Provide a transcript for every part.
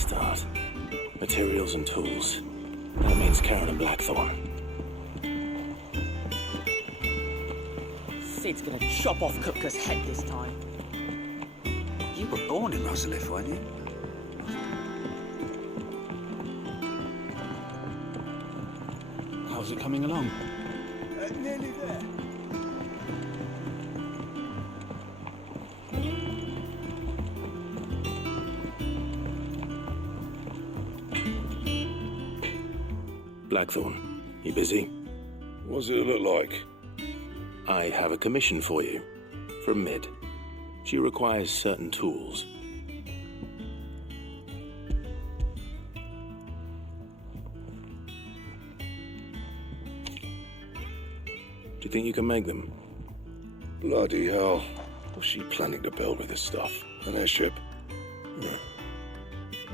start. Materials and tools. That means Karen and Blackthorn. Sid's gonna chop off Kupka's head this time. You were born in Rosalith, weren't you? How's it coming along? Nearly there. Blackthorn, you busy? What does it look like? I have a commission for you. From Mid. She requires certain tools. Do you think you can make them? Bloody hell. What's she planning to build with this stuff? An airship? Yeah.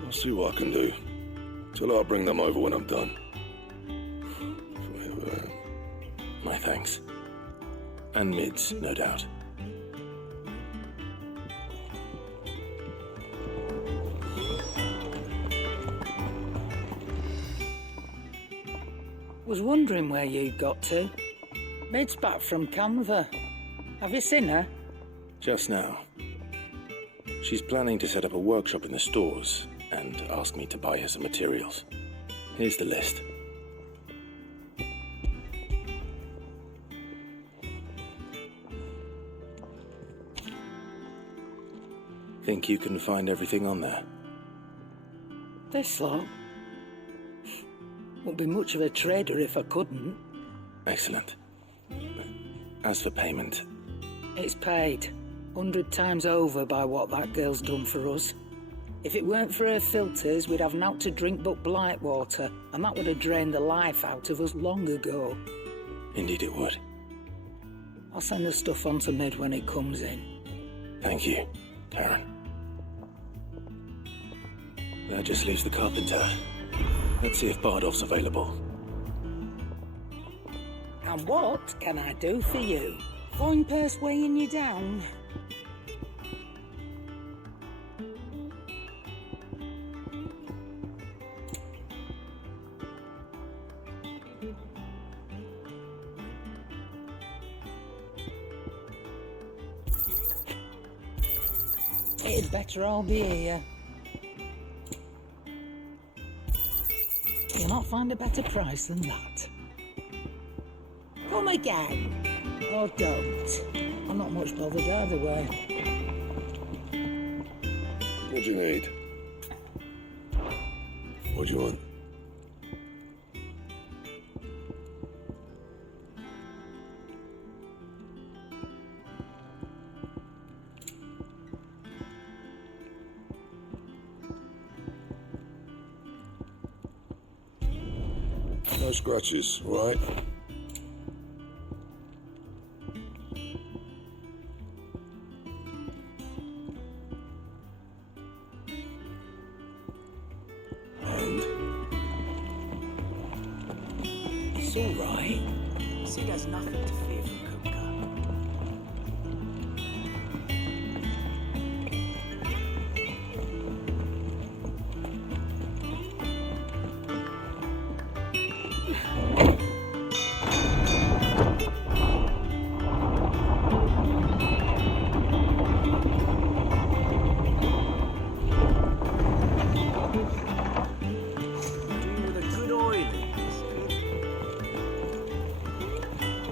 I'll see what I can do. Till I'll bring them over when I'm done. My thanks. And Mid's, no doubt. Was wondering where you got to. Mid's back from Canva. Have you seen her? Just now. She's planning to set up a workshop in the stores and ask me to buy her some materials. Here's the list. Think you can find everything on there? This lot? Wouldn't be much of a trader if I couldn't. Excellent. As for payment... It's paid. 100 times over by what that girl's done for us. If it weren't for her filters, we'd have naught to drink but blight water, and that would have drained the life out of us long ago. Indeed it would. I'll send the stuff on to Mid when it comes in. Thank you, Karen. That just leaves the carpenter. Let's see if Bardolph's available. And what can I do for you? Coin purse weighing you down? It'd better all be here. You'll not find a better price than that. Come again. Or don't. I'm not much bothered either way. What do you need? What do you want? No scratches, all right? And? It's all right. Sid has nothing to fear from Kupka.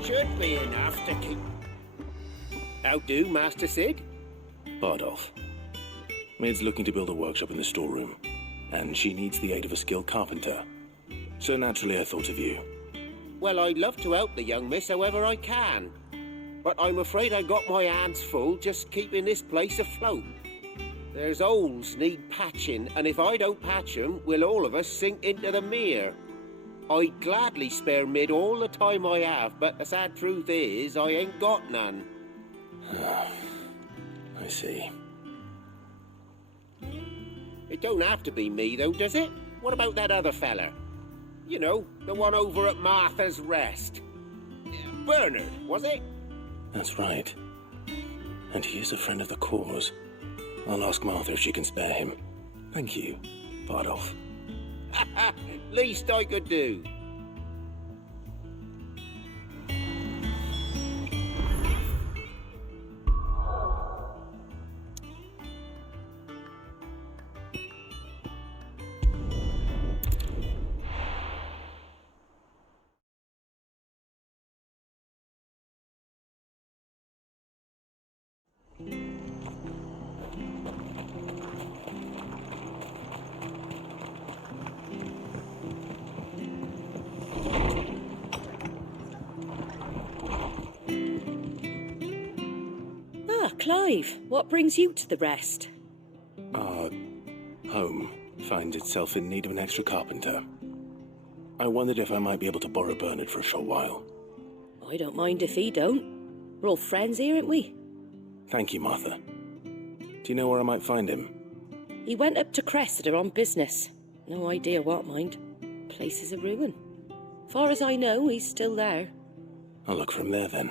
Should be enough to keep... How do, Master Sid? Bardolph. Mid's looking to build a workshop in the storeroom, and she needs the aid of a skilled carpenter. So naturally I thought of you. Well, I'd love to help the young miss however I can. But I'm afraid I got my hands full just keeping this place afloat. There's holes need patching, and if I don't patch them, we'll all of us sink into the mere. I'd gladly spare Mid all the time I have, but the sad truth is, I ain't got none. I see. It don't have to be me, though, does it? What about that other fella? You know, the one over at Martha's Rest. Bernard, was it? That's right. And he is a friend of the cause. I'll ask Martha if she can spare him. Thank you. Bardolph. Least I could do. Ah, Clive, what brings you to the rest? Our home finds itself in need of an extra carpenter. I wondered if I might be able to borrow Bernard for a short while. I don't mind if he don't. We're all friends here, aren't we? Thank you, Martha. Do you know where I might find him? He went up to Cressida on business. No idea what, mind. Place is a ruin. Far as I know, he's still there. I'll look for him there then.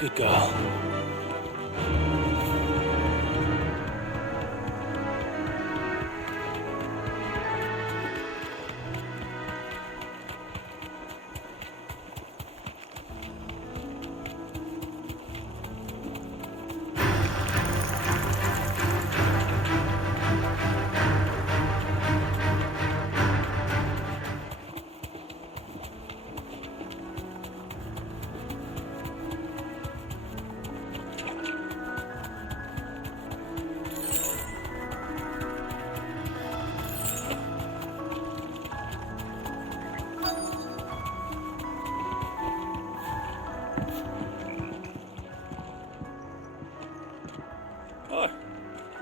Good girl.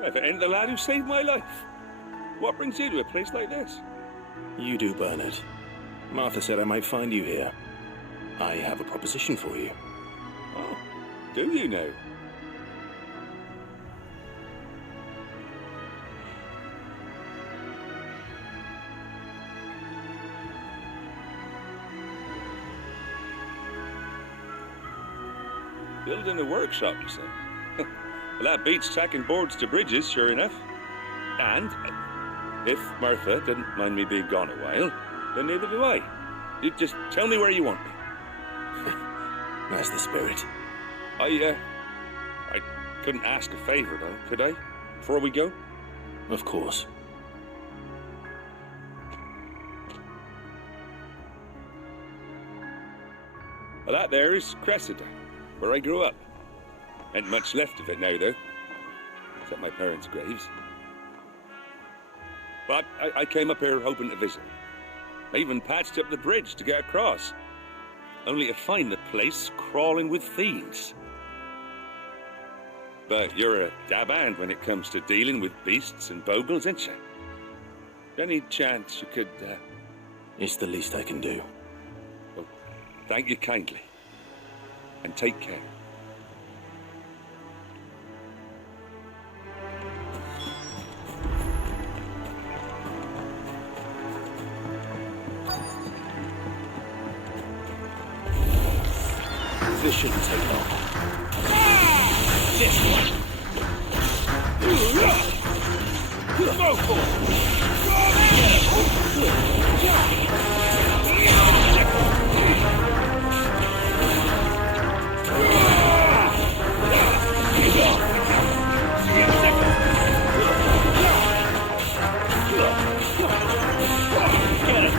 If it ain't the lad who saved my life. What brings you to a place like this? You do, Bernard. Martha said I might find you here. I have a proposition for you. Oh, do you now? Building a workshop, you say? Well, that beats tacking boards to bridges, sure enough. And if Martha didn't mind me being gone a while, then neither do I. You just tell me where you want me. That's the spirit. I couldn't ask a favor, though, could I? Before we go? Of course. Well, that there is Cressida, where I grew up. Ain't much left of it now, though. Except my parents' graves. But I came up here hoping to visit. I even patched up the bridge to get across. Only to find the place crawling with thieves. But you're a dab hand when it comes to dealing with beasts and bogles, ain't you? Any chance you could, It's the least I can do. Well, thank you kindly. And take care. This shouldn't take long. This one. Go for Get it.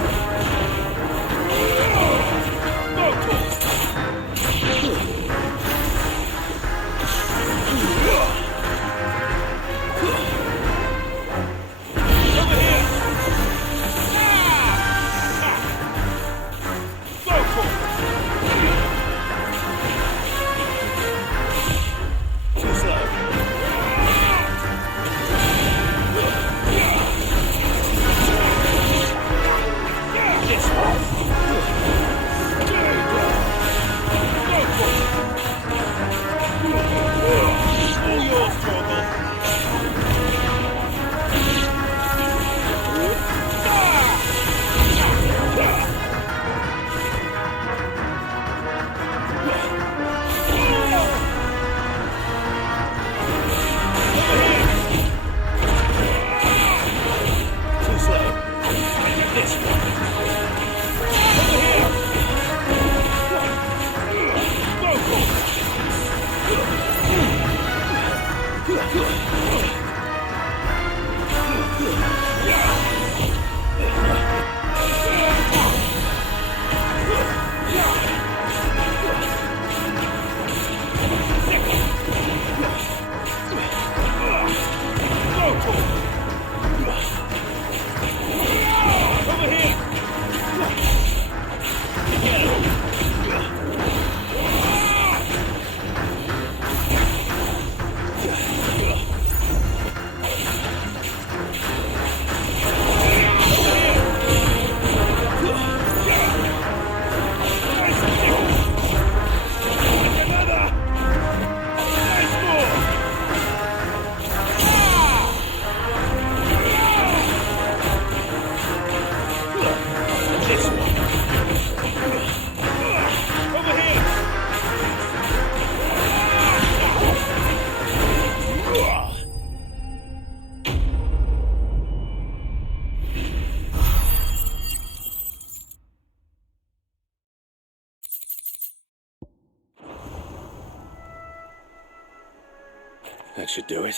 That should do it.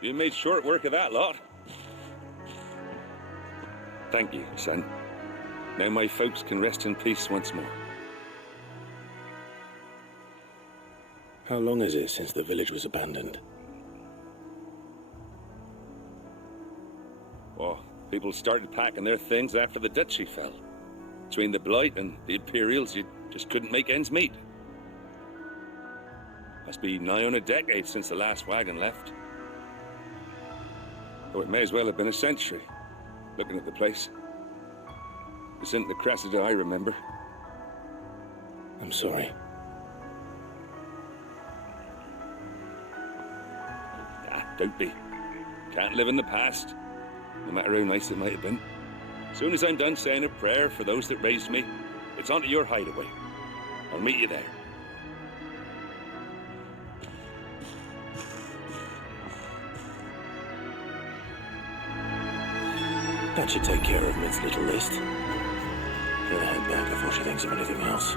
You made short work of that lot. Thank you, son. Now my folks can rest in peace once more. How long is it since the village was abandoned? Oh, people started packing their things after the duchy fell. Between the Blight and the Imperials, you just couldn't make ends meet. Must be nigh on a decade since the last wagon left. Though it may as well have been a century, looking at the place. This isn't the Cressida I remember. I'm sorry. Don't be. Can't live in the past, no matter how nice it might have been. As soon as I'm done saying a prayer for those that raised me, it's on to your hideaway. I'll meet you there. That should take care of Mid's little list. Get her head back before she thinks of anything else.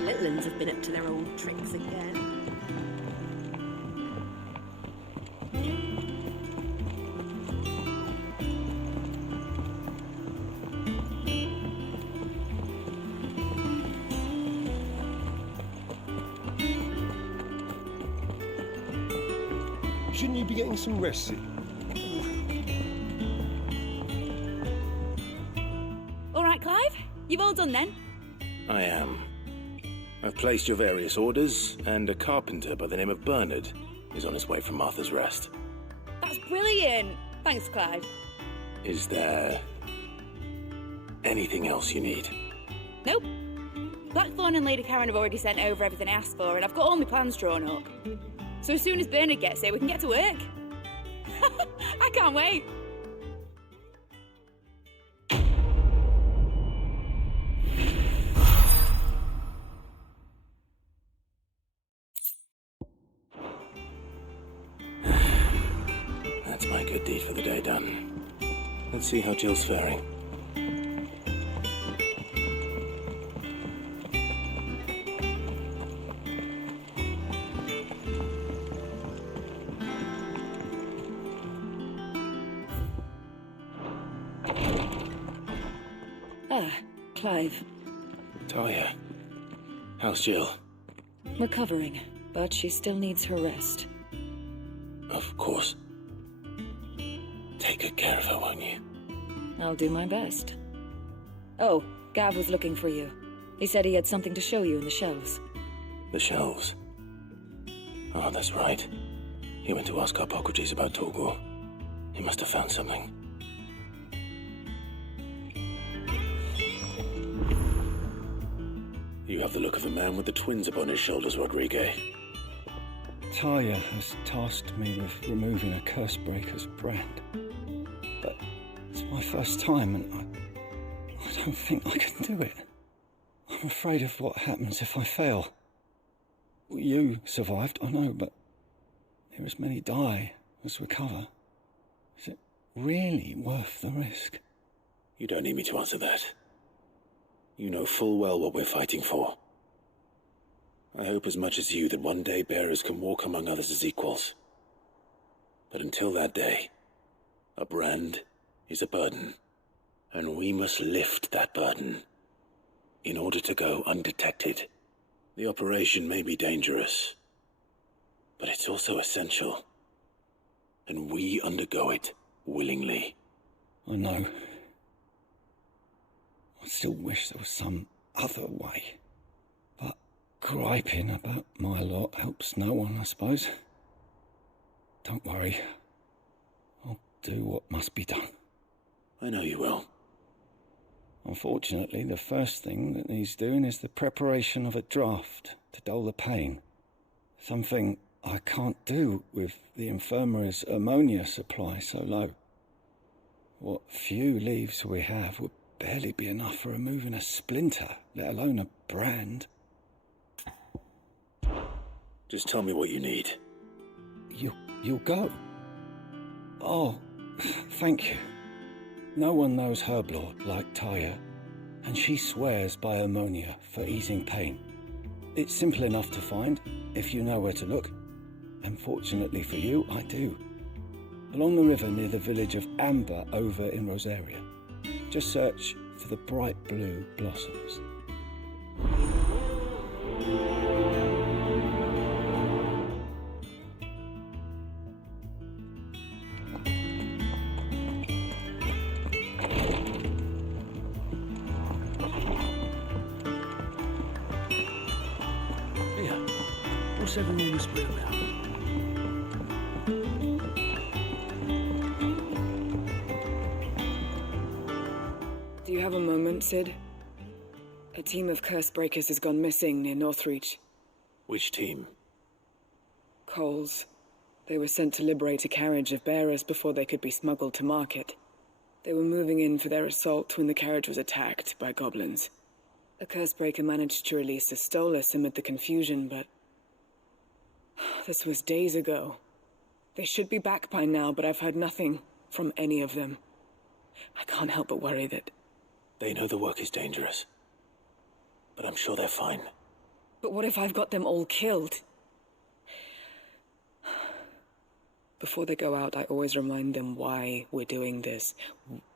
The little uns have been up to their old tricks again. Shouldn't you be getting some rest, Sid? All right, Clive. You've all done then? I am. I've placed your various orders, and a carpenter by the name of Bernard is on his way from Martha's Rest. That's brilliant. Thanks, Clive. Is there anything else you need? Nope. Blackthorn and Lady Karen have already sent over everything I asked for, and I've got all my plans drawn up. So as soon as Bernard gets here, we can get to work. I can't wait. That's my good deed for the day done. Let's see how Jill's faring. Ah, Clive. Talia, how's Jill? Recovering, but she still needs her rest. Of course. Take good care of her, won't you? I'll do my best. Oh, Gav was looking for you. He said he had something to show you in the shelves. The shelves. Oh, that's right. He went to ask Hippocrates about Torgor. He must have found something. You have the look of a man with the twins upon his shoulders, Rodrigue. Talia has tasked me with removing a Cursebreaker's brand. But it's my first time, and I don't think I can do it. I'm afraid of what happens if I fail. You survived, I know, but hear as many die as recover. Is it really worth the risk? You don't need me to answer that. You know full well what we're fighting for. I hope as much as you that one day bearers can walk among others as equals. But until that day, a brand is a burden, and we must lift that burden in order to go undetected. The operation may be dangerous, but it's also essential, and we undergo it willingly. I know. I still wish there was some other way. But griping about my lot helps no one, I suppose. Don't worry. I'll do what must be done. I know you will. Unfortunately, the first thing that needs doing is the preparation of a draft to dull the pain. Something I can't do with the infirmary's ammonia supply so low. What few leaves we have would barely be enough for removing a splinter, let alone a brand. Just tell me what you need. You'll go? Oh, thank you. No one knows Herblord like Taya, and she swears by ammonia for easing pain. It's simple enough to find, if you know where to look. And fortunately for you, I do. Along the river near the village of Amber over in Rosaria. Just search for the bright blue blossoms. Here, what's everyone whispering about? Do you have a moment, Sid? A team of curse breakers has gone missing near Northreach. Which team? Coles. They were sent to liberate a carriage of bearers before they could be smuggled to market. They were moving in for their assault when the carriage was attacked by goblins. A curse breaker managed to release a Stolas amid the confusion, but... this was days ago. They should be back by now, but I've heard nothing from any of them. I can't help but worry that... They know the work is dangerous, but I'm sure they're fine. But what if I've got them all killed? Before they go out, I always remind them why we're doing this,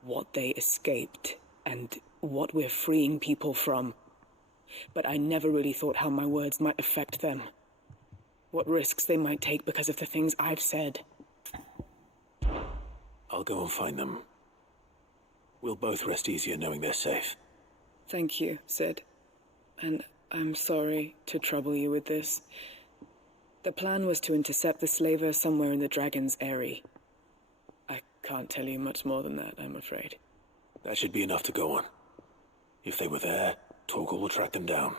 what they escaped, and what we're freeing people from. But I never really thought how my words might affect them. What risks they might take because of the things I've said. I'll go and find them. We'll both rest easier knowing they're safe. Thank you, Sid. And I'm sorry to trouble you with this. The plan was to intercept the slaver somewhere in the Dragon's Eyrie. I can't tell you much more than that, I'm afraid. That should be enough to go on. If they were there, Torgal will track them down.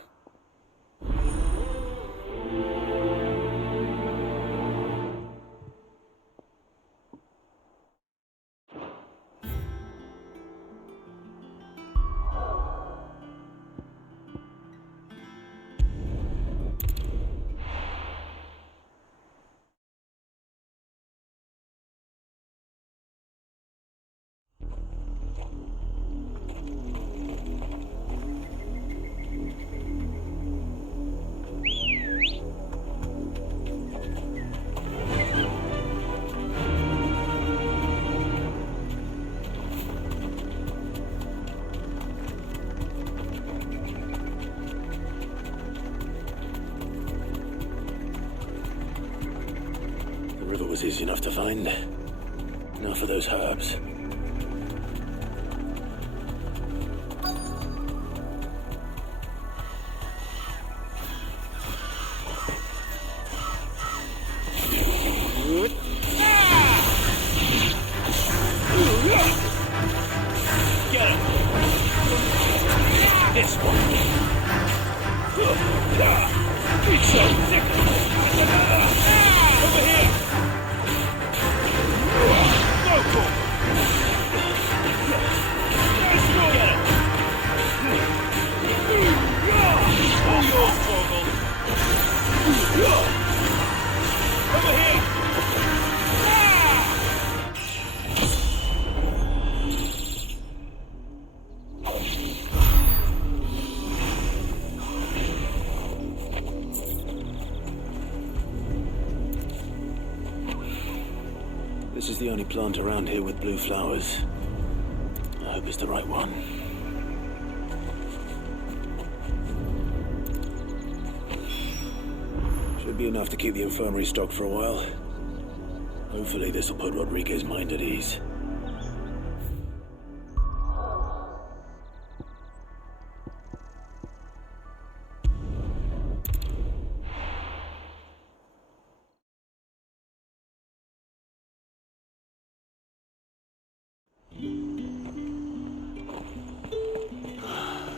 The river was easy enough to find. Now for those herbs. Get him! This one! It's so thick! Over here! Go, Cole! Let's go! Get him! All yours, Torgal! Over here! This is the only plant around here with blue flowers. I hope it's the right one. Should be enough to keep the infirmary stocked for a while. Hopefully this will put Rodriguez's mind at ease.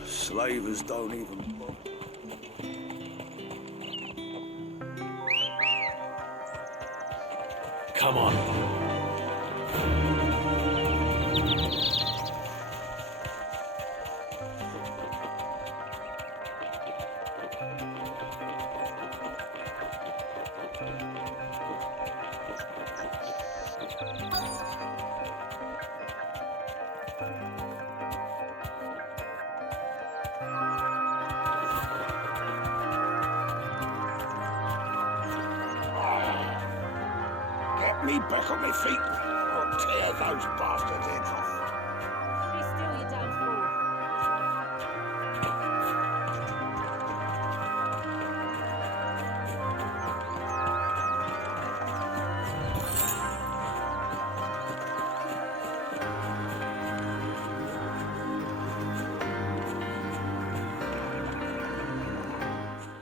Slavers don't even bother. Come on. Get me back on my feet. I'll tear those bastards' heads off. Be still, you damn fool.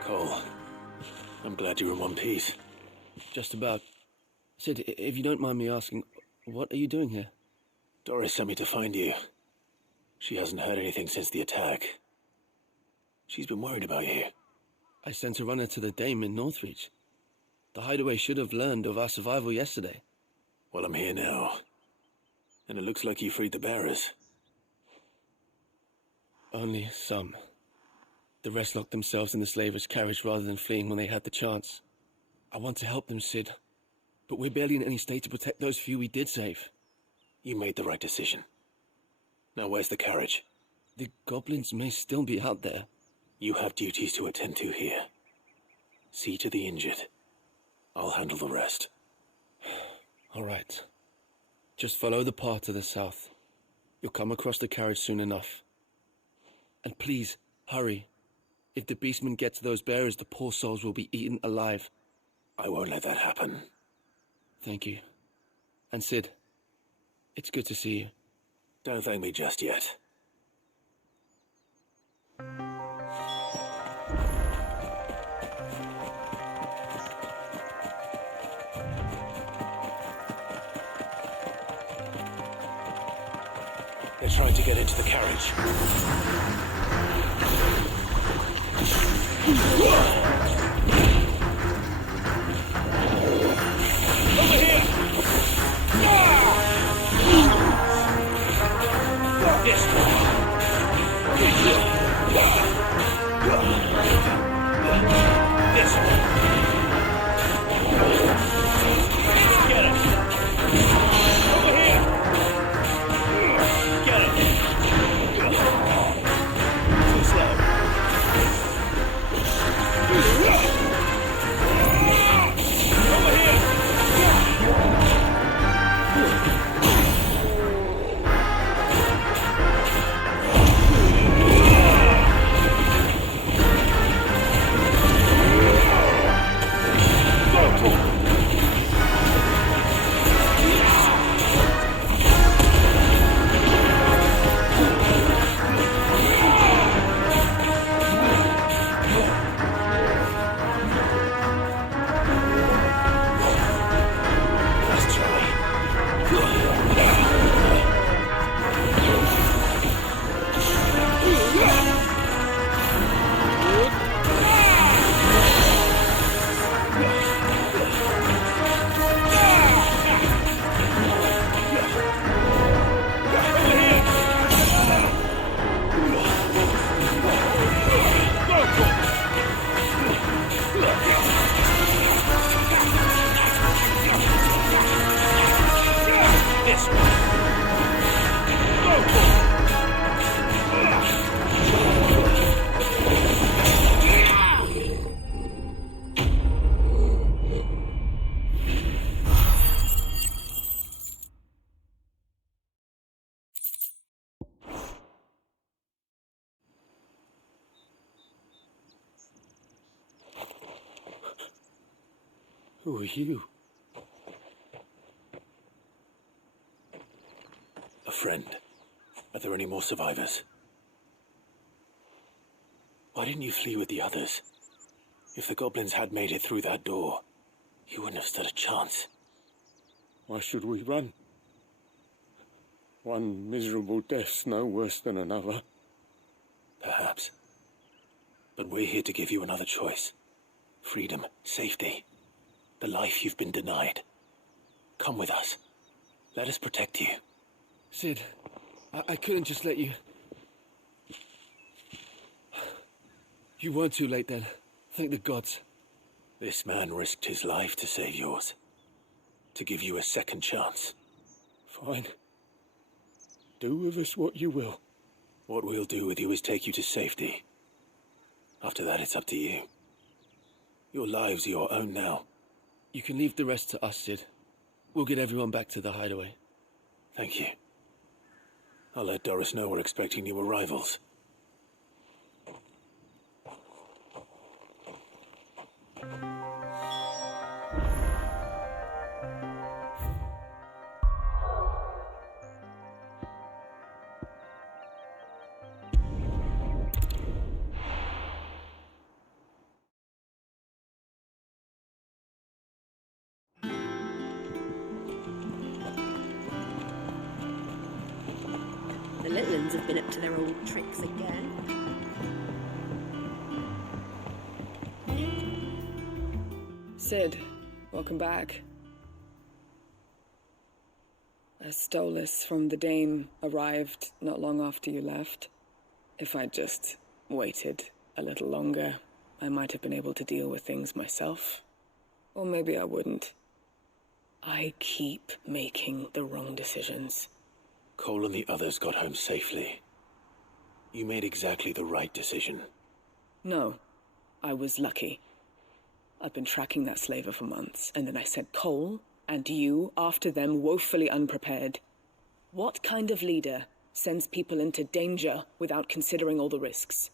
Cole, I'm glad you're in one piece. Just about. Sid, if you don't mind me asking, what are you doing here? Doris sent me to find you. She hasn't heard anything since the attack. She's been worried about you. I sent a runner to the Dame in Northreach. The hideaway should have learned of our survival yesterday. Well, I'm here now. And it looks like you freed the bearers. Only some. The rest locked themselves in the slavers' carriage rather than fleeing when they had the chance. I want to help them, Sid. But we're barely in any state to protect those few we did save. You made the right decision. Now where's the carriage? The goblins may still be out there. You have duties to attend to here. See to the injured. I'll handle the rest. All right. Just follow the path to the south. You'll come across the carriage soon enough. And please, hurry. If the beastmen get to those bearers, the poor souls will be eaten alive. I won't let that happen. Thank you. And Sid, it's good to see you. Don't thank me just yet. They're trying to get into the carriage. Who are you? A friend. Are there any more survivors? Why didn't you flee with the others? If the goblins had made it through that door, you wouldn't have stood a chance. Why should we run? One miserable death's no worse than another. Perhaps. But we're here to give you another choice. Freedom, safety, the life you've been denied. Come with us. Let us protect you. Sid, I couldn't just let you... You weren't too late then. Thank the gods. This man risked his life to save yours. To give you a second chance. Fine. Do with us what you will. What we'll do with you is take you to safety. After that, it's up to you. Your lives are your own now. You can leave the rest to us, Sid. We'll get everyone back to the hideaway. Thank you. I'll let Doris know we're expecting new arrivals. The little uns have been up to their old tricks again. Sid, welcome back. A Stolas from the Dame arrived not long after you left. If I'd just waited a little longer, I might have been able to deal with things myself. Or maybe I wouldn't. I keep making the wrong decisions. Cole and the others got home safely. You made exactly the right decision. No, I was lucky. I've been tracking that slaver for months, and then I sent Cole and you after them woefully unprepared. What kind of leader sends people into danger without considering all the risks?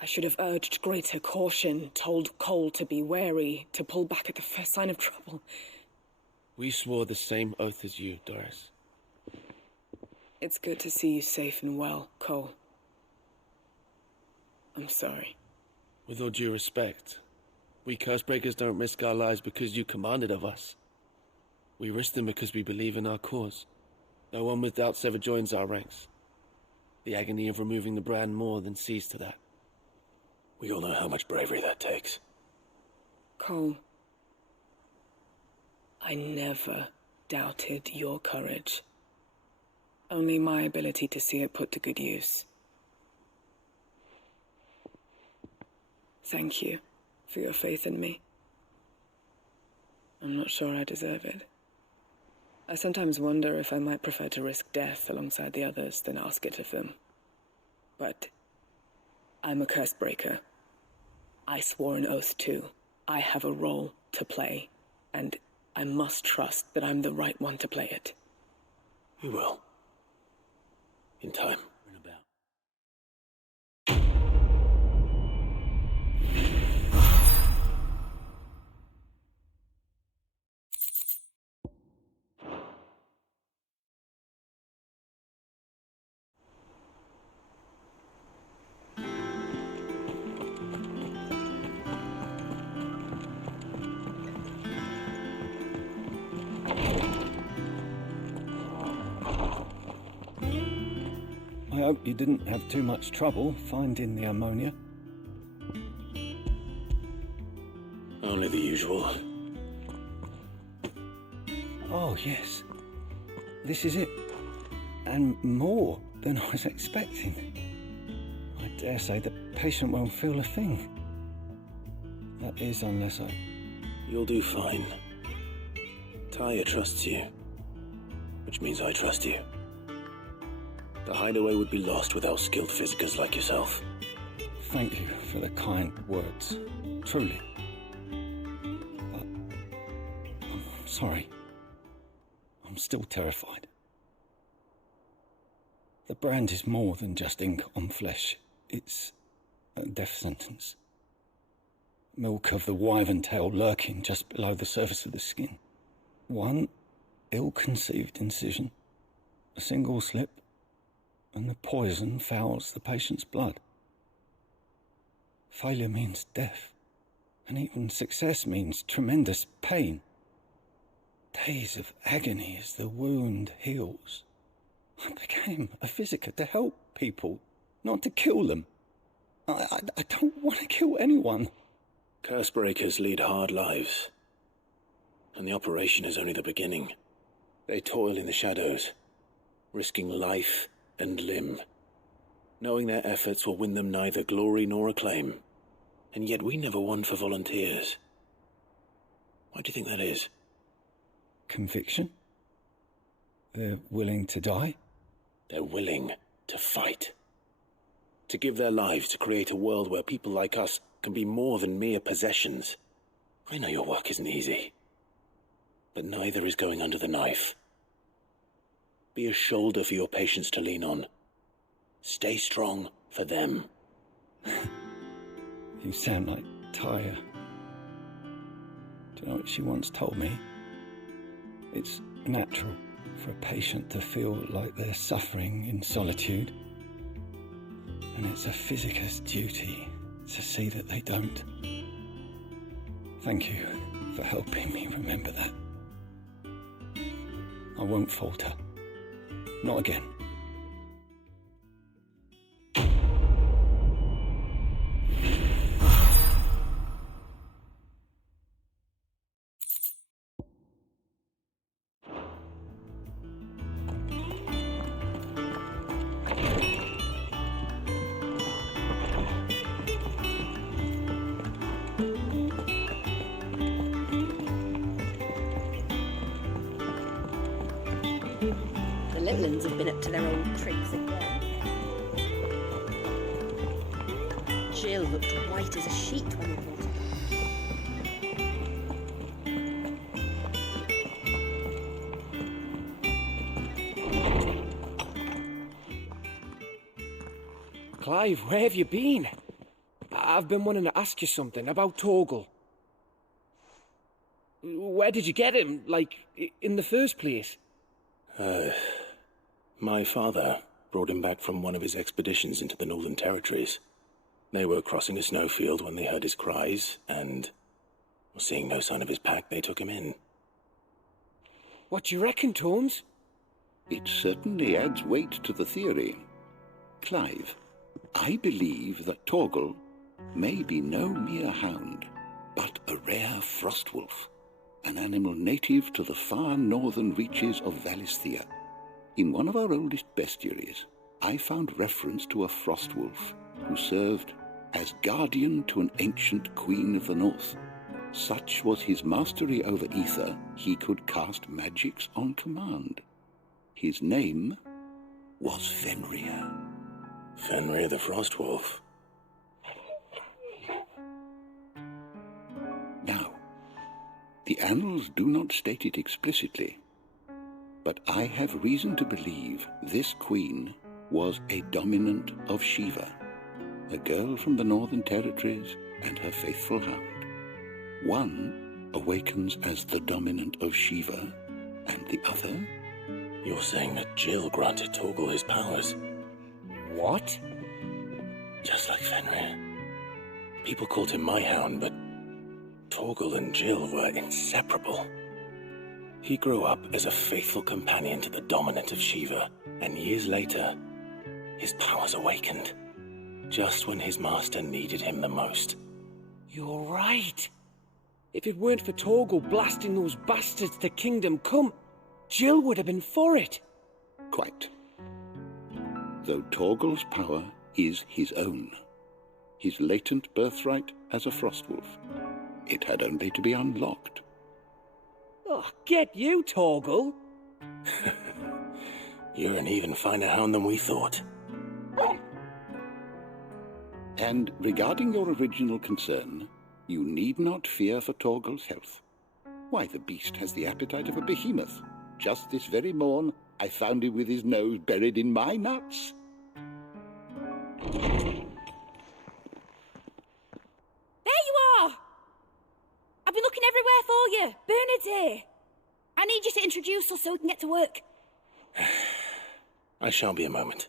I should have urged greater caution, told Cole to be wary, to pull back at the first sign of trouble. We swore the same oath as you, Doris. It's good to see you safe and well, Cole. I'm sorry. With all due respect, we Cursebreakers don't risk our lives because you commanded of us. We risk them because we believe in our cause. No one with doubts ever joins our ranks. The agony of removing the brand more than sees to that. We all know how much bravery that takes. Cole, I never doubted your courage. Only my ability to see it put to good use. Thank you for your faith in me. I'm not sure I deserve it. I sometimes wonder if I might prefer to risk death alongside the others than ask it of them. But I'm a Cursebreaker. I swore an oath too. I have a role to play, and I must trust that I'm the right one to play it. You will. In time. I hope you didn't have too much trouble finding the ammonia. Only the usual. Oh, yes. This is it. And more than I was expecting. I dare say the patient won't feel a thing. That is, unless I... You'll do fine. Taya trusts you. Which means I trust you. The hideaway would be lost without skilled physicers like yourself. Thank you for the kind words. Truly. But I'm sorry. I'm still terrified. The brand is more than just ink on flesh. It's a death sentence. milk of the wyvern tail lurking just below the surface of the skin. One ill-conceived incision, a single slip, and the poison fouls the patient's blood. Failure means death, and even success means tremendous pain. Days of agony as the wound heals. I became a physicker to help people, not to kill them. I don't want to kill anyone. Cursebreakers lead hard lives, and the operation is only the beginning. They toil in the shadows, risking life and limb, knowing their efforts will win them neither glory nor acclaim. And yet we never won for volunteers. Why do you think that is? Conviction? They're willing to die? They're willing to fight. To give their lives to create a world where people like us can be more than mere possessions. I know your work isn't easy, but neither is going under the knife. Be a shoulder for your patients to lean on. Stay strong for them. You sound like Taya. Do you know what she once told me? It's natural for a patient to feel like they're suffering in solitude. And it's a physicist's duty to see that they don't. Thank you for helping me remember that. I won't falter. Not again. The Litlands have been up to their old tricks again. Jill looked white as a sheet when we brought her. Clive, where have you been? I've been wanting to ask you something about Torgal. Where did you get him, like, in the first place? My father brought him back from one of his expeditions into the Northern Territories. They were crossing a snowfield when they heard his cries, and seeing no sign of his pack, they took him in. What do you reckon, Torms? It certainly adds weight to the theory. Clive, I believe that Torgal may be no mere hound, but a rare frostwolf, an animal native to the far northern reaches of Valisthea. In one of our oldest bestiaries, I found reference to a frostwolf who served as guardian to an ancient queen of the north. Such was his mastery over ether, he could cast magics on command. His name was Fenrir. Fenrir the Frostwolf. Now, the annals do not state it explicitly, but I have reason to believe this queen was a dominant of Shiva, a girl from the Northern Territories and her faithful hound. One awakens as the dominant of Shiva, and the other? You're saying that Jill granted Torgal his powers? What? Just like Fenrir. People called him my hound, but Torgal and Jill were inseparable. He grew up as a faithful companion to the dominant of Shiva, and years later, his powers awakened, just when his master needed him the most. You're right. If it weren't for Torgal blasting those bastards to Kingdom Come, Jill would have been for it. Quite. Though Torgal's power is his own, his latent birthright as a Frostwolf, it had only to be unlocked. Oh, get you, Torgal! You're an even finer hound than we thought. And regarding your original concern, you need not fear for Torgal's health. Why, the beast has the appetite of a behemoth. Just this very morn, I found him with his nose buried in my nuts. There you are! everywhere for you. Bernard's here. I need you to introduce us so we can get to work. I shan't be a moment.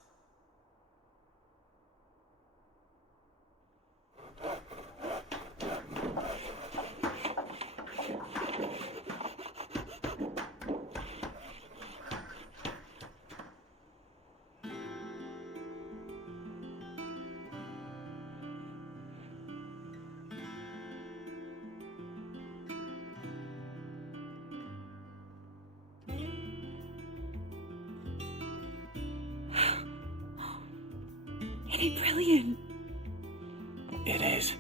Isn't it brilliant? It is.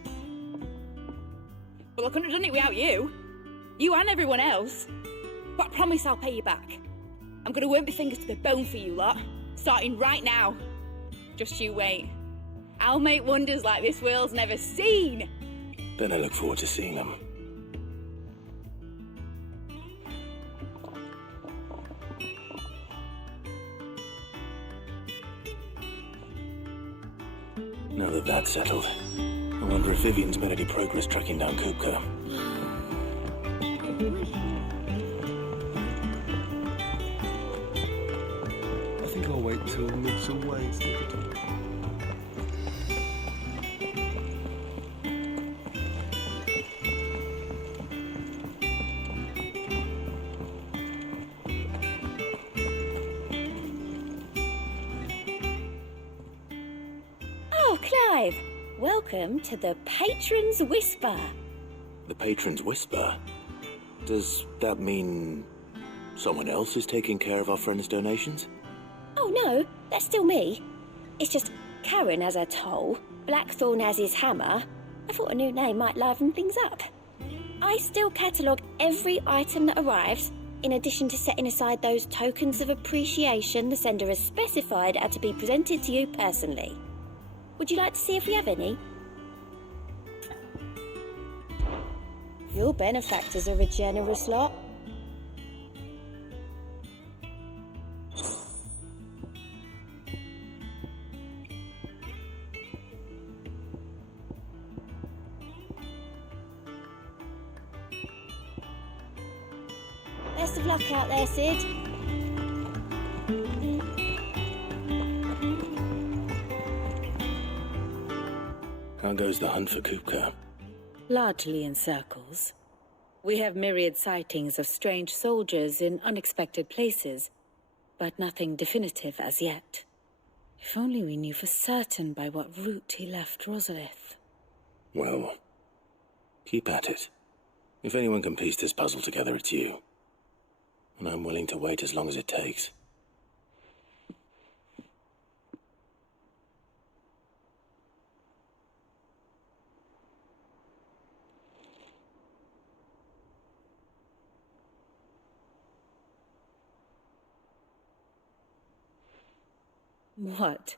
Well, I couldn't have done it without you. You and everyone else. But I promise I'll pay you back. I'm gonna work my fingers to the bone for you lot, starting right now. Just you wait. I'll make wonders like this world's never seen. Then I look forward to seeing them. Now that that's settled, I wonder if Vivian's made any progress tracking down Kupka. I think I'll wait till Midsummer Ways take it on. Oh, Clive! Welcome to the Patron's Whisper. The Patron's Whisper? Does that mean someone else is taking care of our friend's donations? Oh no, that's still me. It's just Karen has her toll, Blackthorn has his hammer. I thought a new name might liven things up. I still catalogue every item that arrives, in addition to setting aside those tokens of appreciation the sender has specified are to be presented to you personally. Would you like to see if we have any? Your benefactors are a generous lot. Best of luck out there, Sid. How goes the hunt for Kupka? Largely in circles. We have myriad sightings of strange soldiers in unexpected places, but nothing definitive as yet. If only we knew for certain by what route he left Rosalith. Well, keep at it. If anyone can piece this puzzle together, it's you. And I'm willing to wait as long as it takes. What?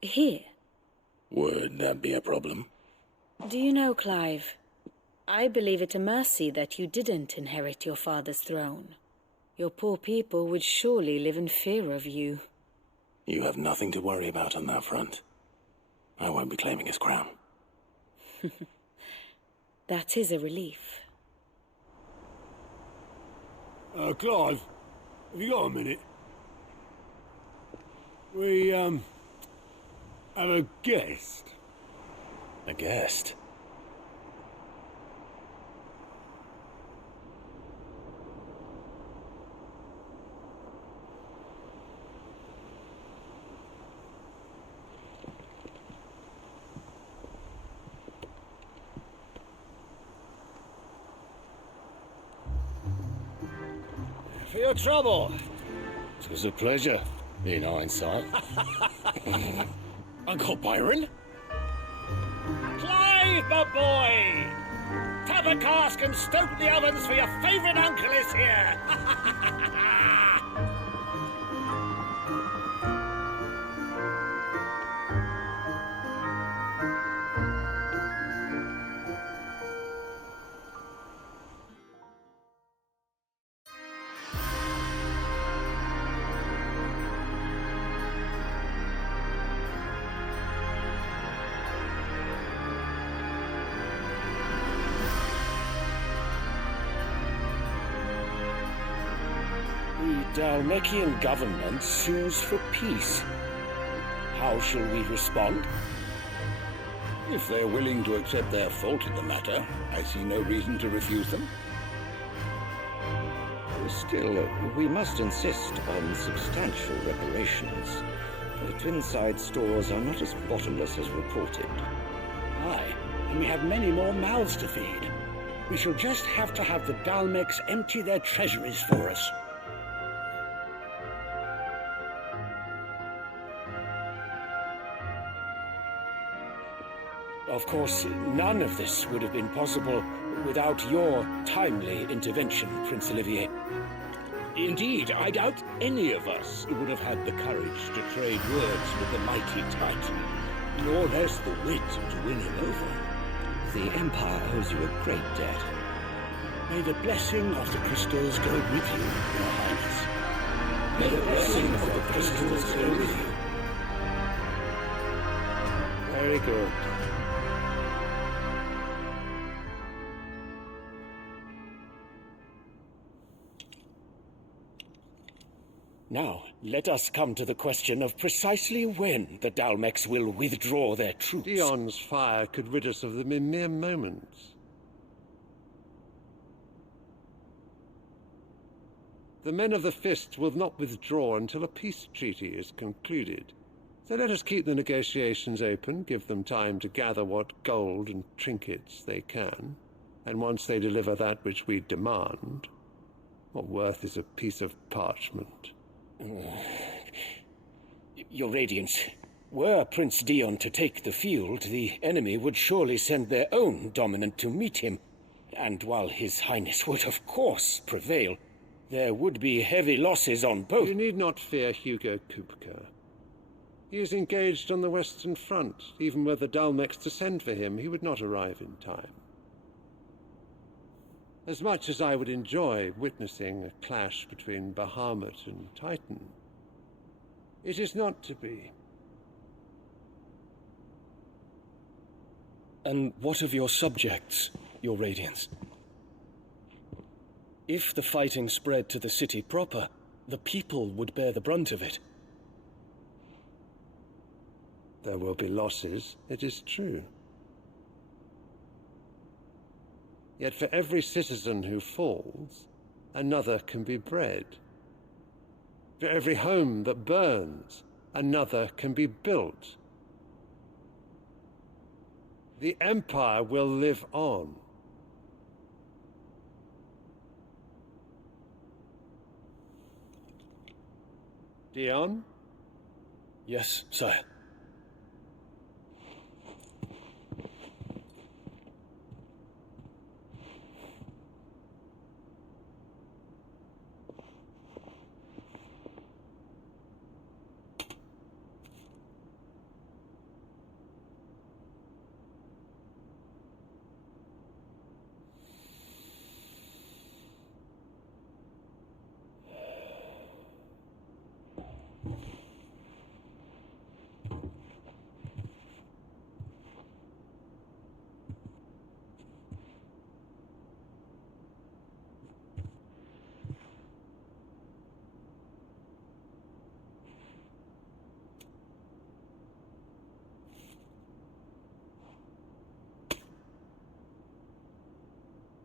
Here? Would that be a problem? Do you know, Clive, I believe it a mercy that you didn't inherit your father's throne. Your poor people would surely live in fear of you. You have nothing to worry about on that front. I won't be claiming his crown. That is a relief. Clive, have you got a minute? We, have a guest. A guest? For your trouble. It was a pleasure, in hindsight. Uncle Byron? Clive, my boy! Tap a cask and stoke the ovens for your favourite uncle is here! Dalmekian government sues for peace. How shall we respond? If they're willing to accept their fault in the matter, I see no reason to refuse them. Still, we must insist on substantial reparations. The Twinside stores are not as bottomless as reported. Aye, and we have many more mouths to feed. We shall just have to have the Dalmeks empty their treasuries for us. Of course, none of this would have been possible without your timely intervention, Prince Olivier. Indeed, I doubt any of us would have had the courage to trade words with the mighty Titan, nor less the wit to win him over. The Empire owes you a great debt. May the blessing of the crystals go with you, Your Highness. May the blessing of the crystals go with you. Very good. Now, let us come to the question of precisely when the Dalmeks will withdraw their troops. Dion's fire could rid us of them in mere moments. The men of the Fist will not withdraw until a peace treaty is concluded. So let us keep the negotiations open, give them time to gather what gold and trinkets they can, and once they deliver that which we demand, what worth is a piece of parchment? Your Radiance, were Prince Dion to take the field, the enemy would surely send their own dominant to meet him. And while His Highness would of course prevail, there would be heavy losses on both. You need not fear Hugo Kupka. He is engaged on the Western Front. Even were the Dalmeks to send for him, he would not arrive in time. As much as I would enjoy witnessing a clash between Bahamut and Titan, it is not to be. And what of your subjects, Your Radiance? If the fighting spread to the city proper, the people would bear the brunt of it. There will be losses, it is true. Yet for every citizen who falls, another can be bred. For every home that burns, another can be built. The Empire will live on. Dion? Yes, sire.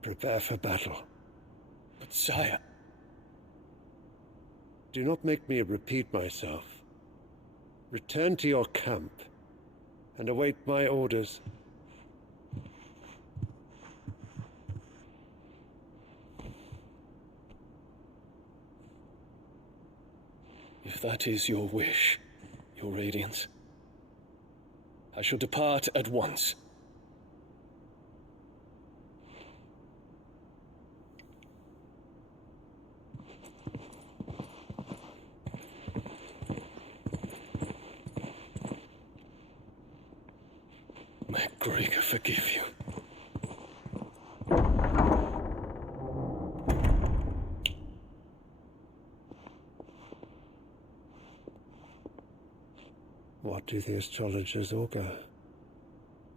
Prepare for battle. But sire... Do not make me repeat myself. Return to your camp and await my orders. If that is your wish, Your Radiance, I shall depart at once. May Gregor forgive you. What do the astrologers augur?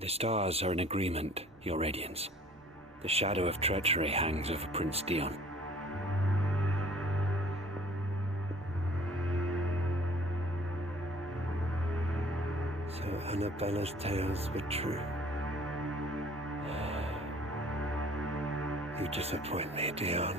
The stars are in agreement, Your Radiance. The shadow of treachery hangs over Prince Dion. Annabella's tales were true. You disappoint me, Dion.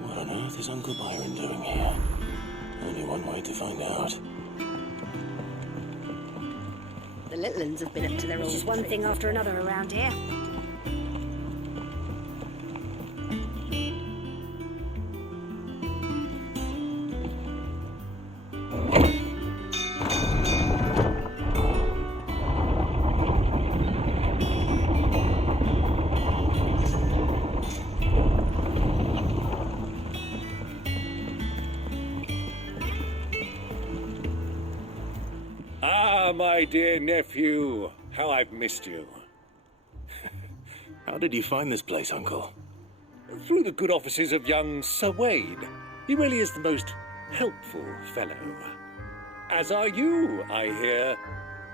What on earth is Uncle Byron doing here? Only one way to find out. The little uns have been up to their old... Just one thing after another around here. My dear nephew, how I've missed you. How did you find this place, Uncle? Through the good offices of young Sir Wade. He really is the most helpful fellow. As are you, I hear.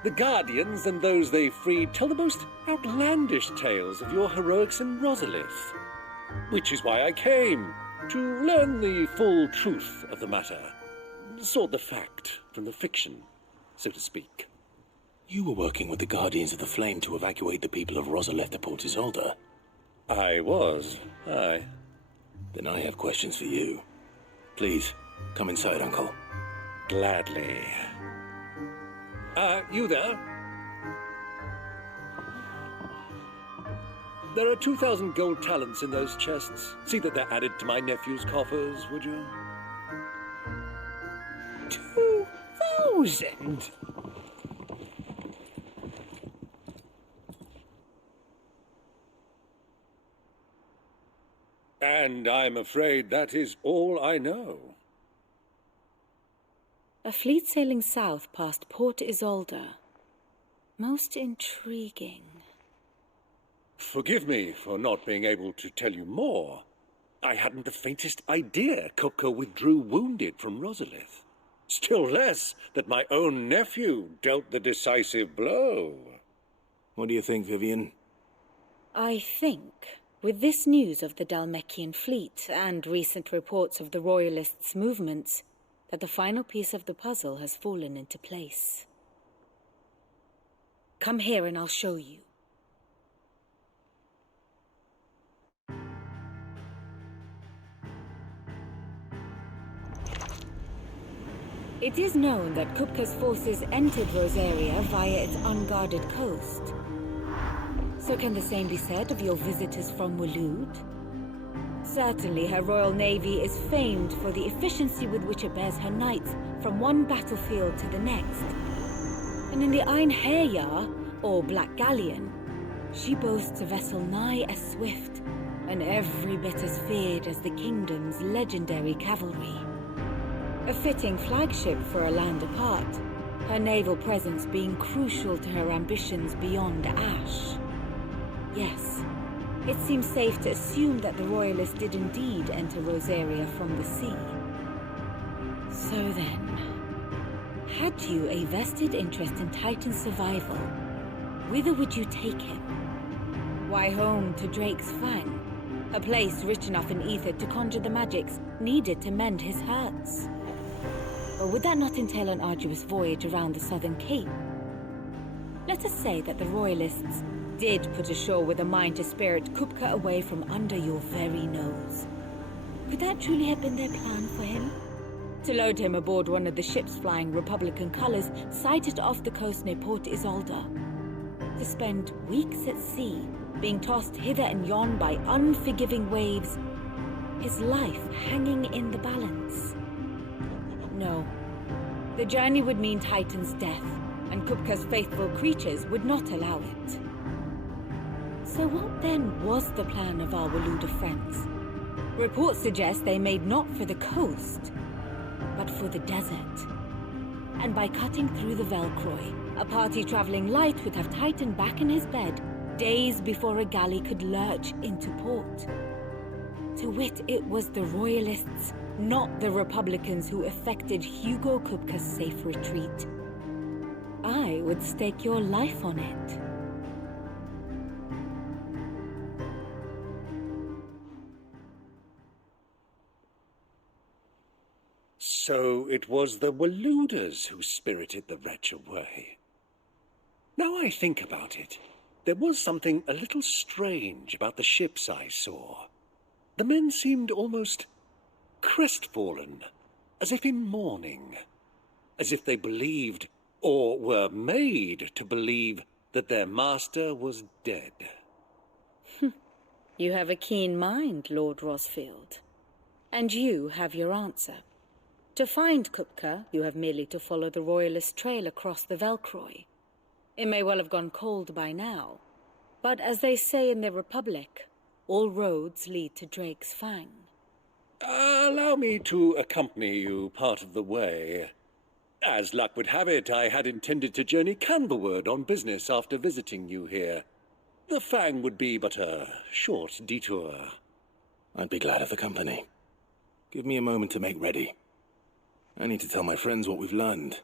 The Guardians and those they freed tell the most outlandish tales of your heroics in Rosalith. Which is why I came, to learn the full truth of the matter. Sort the fact from the fiction, so to speak. You were working with the Guardians of the Flame to evacuate the people of Rosalith to Port Isolde. I was, aye. Then I have questions for you. Please, come inside, Uncle. Gladly. You there? There are 2,000 gold talents in those chests. See that they're added to my nephew's coffers, would you? 2,000? And I'm afraid that is all I know. A fleet sailing south past Port Isolde. Most intriguing. Forgive me for not being able to tell you more. I hadn't the faintest idea Kupka withdrew wounded from Rosalith. Still less that my own nephew dealt the decisive blow. What do you think, Vivian? I think, with this news of the Dalmekian fleet and recent reports of the Royalists' movements, that the final piece of the puzzle has fallen into place. Come here and I'll show you. It is known that Kupka's forces entered Rosaria via its unguarded coast. So can the same be said of your visitors from Waloed? Certainly her Royal Navy is famed for the efficiency with which it bears her knights from one battlefield to the next. And in the Einherjar, or Black Galleon, she boasts a vessel nigh as swift and every bit as feared as the kingdom's legendary cavalry. A fitting flagship for a land apart, her naval presence being crucial to her ambitions beyond Ash. Yes, it seems safe to assume that the Royalists did indeed enter Rosaria from the sea. So then, had you a vested interest in Titan's survival, whither would you take him? Why, home to Drake's Fang, a place rich enough in ether to conjure the magics needed to mend his hurts. Or would that not entail an arduous voyage around the southern cape? Let us say that the Royalists did put ashore with a mind to spirit Kupka away from under your very nose. Could that truly have been their plan for him? To load him aboard one of the ships flying Republican colors sighted off the coast near Port Isolde. To spend weeks at sea, being tossed hither and yon by unforgiving waves, his life hanging in the balance. No. The journey would mean Titan's death, and Kupka's faithful creatures would not allow it. So what then was the plan of our Waluda friends? Reports suggest they made not for the coast, but for the desert. And by cutting through the Velcroy, a party traveling light would have Titan back in his bed days before a galley could lurch into port. To wit, it was the Royalists, not the Republicans, who effected Hugo Kupka's safe retreat. I would stake your life on it. So it was the Waluders who spirited the wretch away. Now I think about it, there was something a little strange about the ships I saw. The men seemed almost crestfallen, as if in mourning, as if they believed, or were made to believe, that their master was dead. You have a keen mind, Lord Rosfield. And you have your answer. To find Kupka, you have merely to follow the Royalist trail across the Velcroy. It may well have gone cold by now, but as they say in the Republic, all roads lead to Drake's Fang. Allow me to accompany you part of the way. As luck would have it, I had intended to journey Canberward on business after visiting you here. The Fang would be but a short detour. I'd be glad of the company. Give me a moment to make ready. I need to tell my friends what we've learned,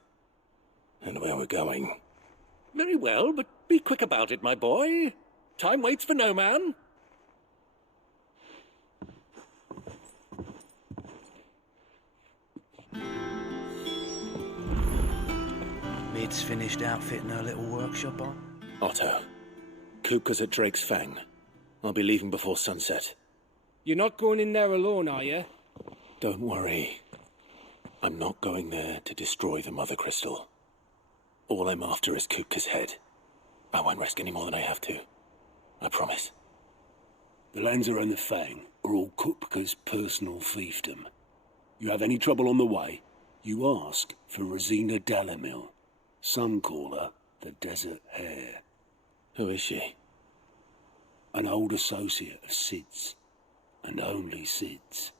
and where we're going. Very well, but be quick about it, my boy. Time waits for no man. Mid's finished outfitting her little workshop on. Otto, Kupka's at Drake's Fang. I'll be leaving before sunset. You're not going in there alone, are you? Don't worry. I'm not going there to destroy the Mother Crystal. All I'm after is Kupka's head. I won't risk any more than I have to. I promise. The lands around the Fang are all Kupka's personal fiefdom. You have any trouble on the way, you ask for Rosina Dalamil. Some call her the Desert Hare. Who is she? An old associate of Sid's, and only Sid's.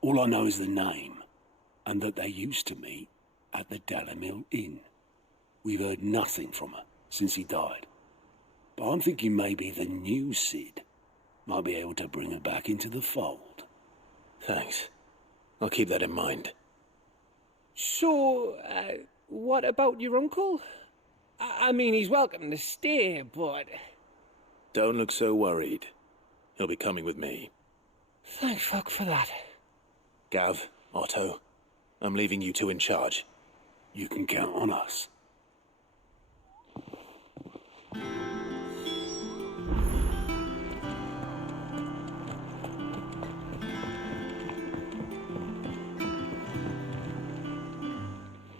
All I know is the name, and that they used to meet at the Dalamil Inn. We've heard nothing from her since he died. But I'm thinking maybe the new Sid might be able to bring her back into the fold. Thanks. I'll keep that in mind. So, what about your uncle? I mean, he's welcome to stay, but... Don't look so worried. He'll be coming with me. Thank fuck for that. Gav, Otto, I'm leaving you two in charge. You can count on us.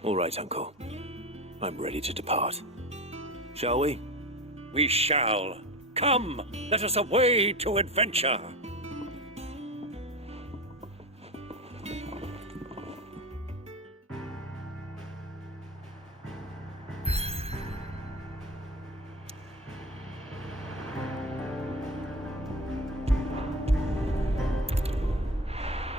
All right, Uncle. I'm ready to depart. Shall we? We shall. Come, let us away to adventure.